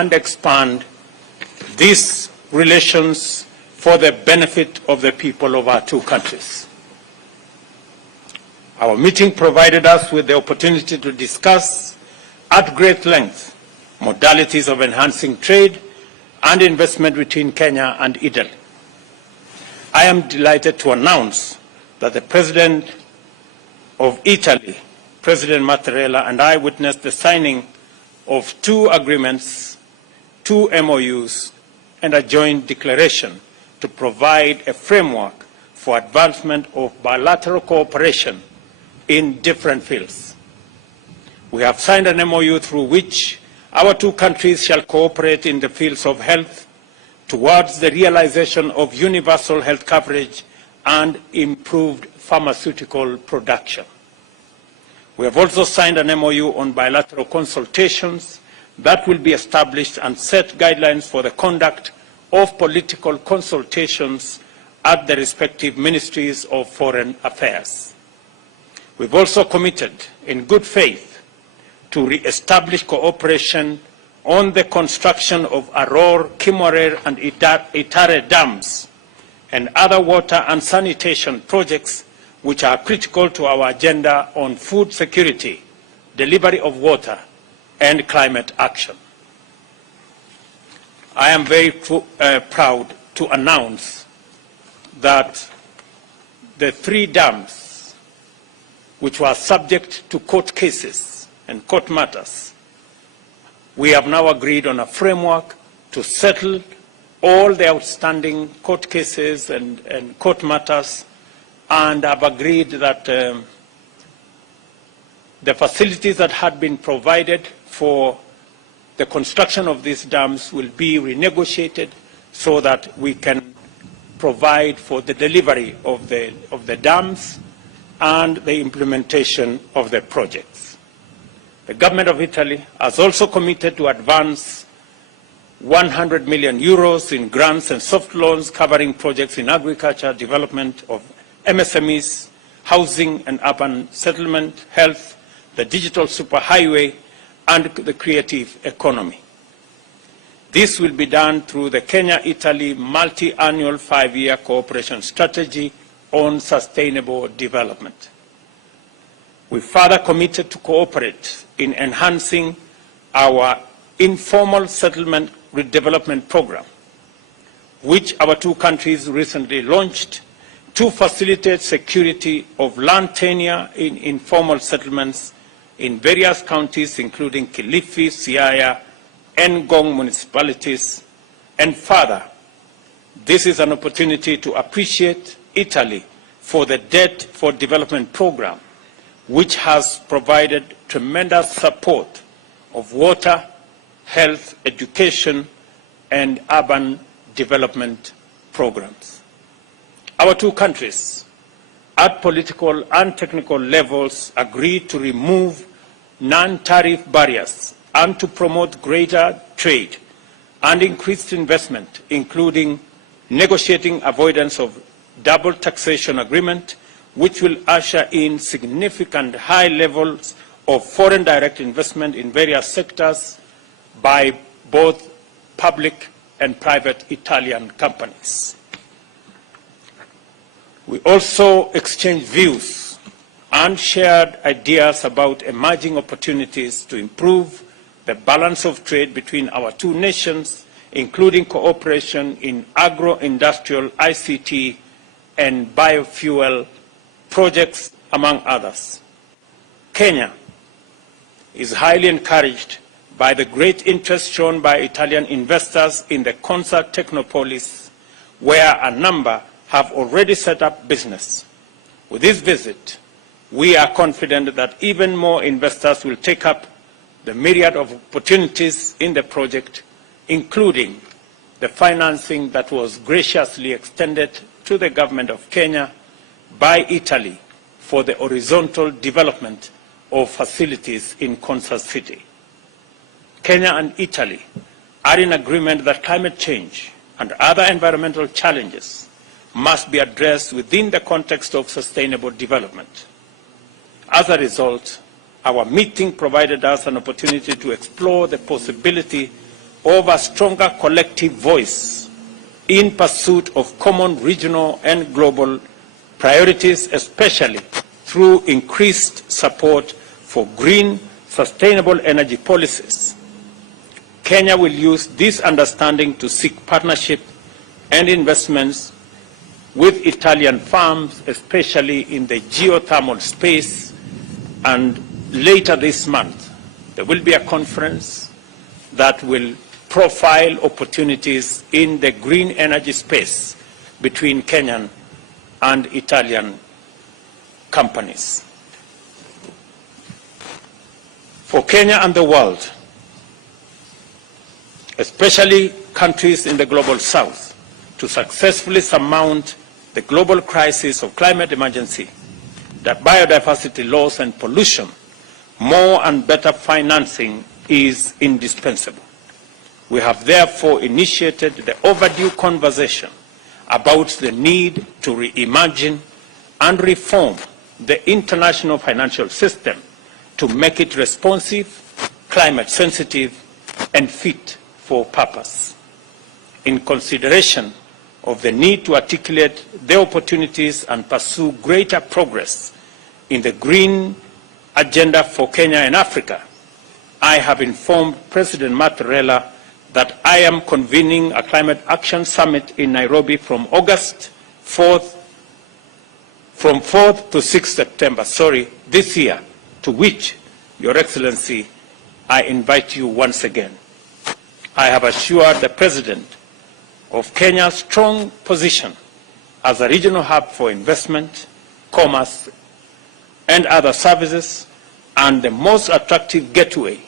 and expand these relations for the benefit of the people of our two countries. Our meeting provided us with the opportunity to discuss at great length modalities of enhancing trade and investment between Kenya and Italy. I am delighted to announce that the President of Italy, President Mattarella, and I witnessed the signing of 2 agreements, 2 MOUs, and a joint declaration to provide a framework for advancement of bilateral cooperation in different fields. We have signed an MOU through which our two countries shall cooperate in the fields of health towards the realization of universal health coverage and improved pharmaceutical production. We have also signed an MOU on bilateral consultations that will be established and set guidelines for the conduct of political consultations at the respective ministries of foreign affairs. We've also committed in good faith to re-establish cooperation on the construction of Aror, Kimorer, and Itare dams and other water and sanitation projects which are critical to our agenda on food security, delivery of water, and climate action. I am very proud to announce that the 3 dams which were subject to court cases and court matters, we have now agreed on a framework to settle all the outstanding court cases and court matters, and have agreed that the facilities that had been provided for the construction of these dams will be renegotiated so that we can provide for the delivery of the dams and the implementation of the projects. The government of Italy has also committed to advance 100 million euros in grants and soft loans covering projects in agriculture, development of MSMEs, housing and urban settlement, health, the digital superhighway, and the creative economy. This will be done through the Kenya-Italy multi-annual 5-year cooperation strategy on sustainable development. We further committed to cooperate in enhancing our informal settlement redevelopment program, which our two countries recently launched to facilitate security of land tenure in informal settlements in various counties, including Kilifi, Siaya, and Ngong municipalities. And further, this is an opportunity to appreciate Italy for the Debt for Development program, which has provided tremendous support of water, health, education, and urban development programs. Our two countries, at political and technical levels, agreed to remove non-tariff barriers and to promote greater trade and increased investment, including negotiating avoidance of double taxation agreement, which will usher in significant high levels of foreign direct investment in various sectors by both public and private Italian companies. We also exchanged views and shared ideas about emerging opportunities to improve the balance of trade between our two nations, including cooperation in agro-industrial, ICT, and biofuel projects, among others. Kenya is highly encouraged by the great interest shown by Italian investors in the Concert Technopolis, where a number have already set up business. With this visit, we are confident that even more investors will take up the myriad of opportunities in the project, including the financing that was graciously extended to the government of Kenya by Italy for the horizontal development of facilities in Concert City. Kenya and Italy are in agreement that climate change and other environmental challenges must be addressed within the context of sustainable development. As a result, our meeting provided us an opportunity to explore the possibility of a stronger collective voice in pursuit of common regional and global priorities, especially through increased support for green, sustainable energy policies. Kenya will use this understanding to seek partnership and investments with Italian firms, especially in the geothermal space. And later this month, there will be a conference that will profile opportunities in the green energy space between Kenyan and Italian companies. For Kenya and the world, especially countries in the global south, to successfully surmount the global crisis of climate emergency, the biodiversity loss and pollution, more and better financing is indispensable. We have therefore initiated the overdue conversation about the need to reimagine and reform the international financial system to make it responsive, climate sensitive, and fit for purpose. In consideration of the need to articulate the opportunities and pursue greater progress in the green agenda for Kenya and Africa, I have informed President Raila that I am convening a climate action summit in Nairobi from August 4th to 6th September, this year, to which, Your Excellency, I invite you once again. I have assured the President of Kenya's strong position as a regional hub for investment, commerce, and other services, and the most attractive gateway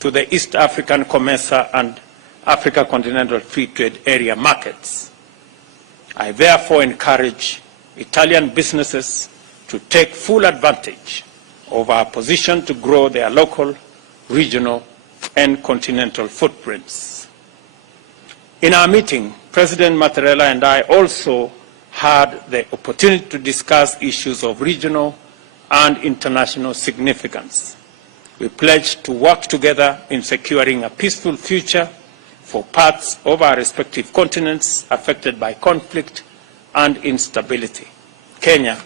to the East African COMESA and Africa Continental Free Trade Area markets. I therefore encourage Italian businesses to take full advantage of our position to grow their local, regional, and continental footprints. In our meeting, President Raila and I also had the opportunity to discuss issues of regional and international significance. We pledged to work together in securing a peaceful future for parts of our respective continents affected by conflict and instability. Kenya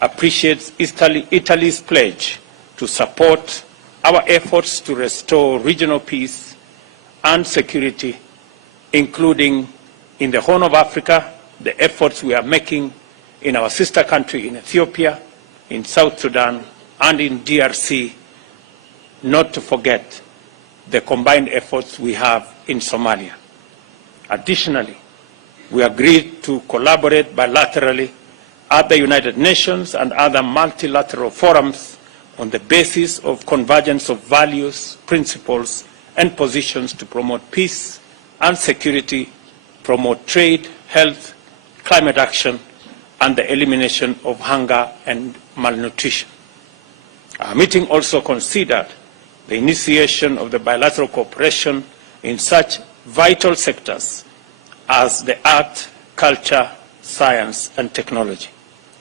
appreciates Italy's pledge to support our efforts to restore regional peace and security, including in the Horn of Africa, the efforts we are making in our sister country in Ethiopia, in South Sudan, and in DRC, not to forget the combined efforts we have in Somalia. Additionally, we agreed to collaborate bilaterally at the United Nations and other multilateral forums on the basis of convergence of values, principles, and positions to promote peace and security, promote trade, health, climate action, and the elimination of hunger and malnutrition. Our meeting also considered the initiation of the bilateral cooperation in such vital sectors as the art, culture, science, and technology.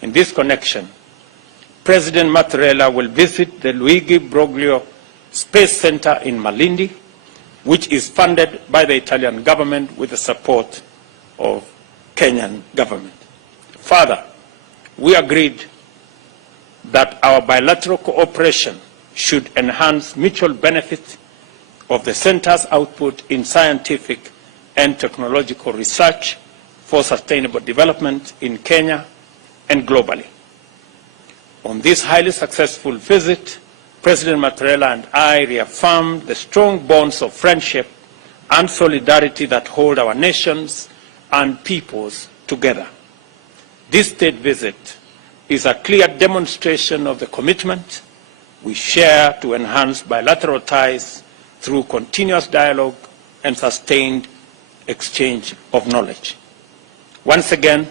In this connection, President Raila will visit the Luigi Broglio Space Center in Malindi, which is funded by the Italian government with the support of Kenyan government. Further, we agreed that our bilateral cooperation should enhance mutual benefit of the center's output in scientific and technological research for sustainable development in Kenya and globally. On this highly successful visit, President Raila and I reaffirmed the strong bonds of friendship and solidarity that hold our nations and peoples together. This state visit is a clear demonstration of the commitment we share to enhance bilateral ties through continuous dialogue and sustained exchange of knowledge. Once again,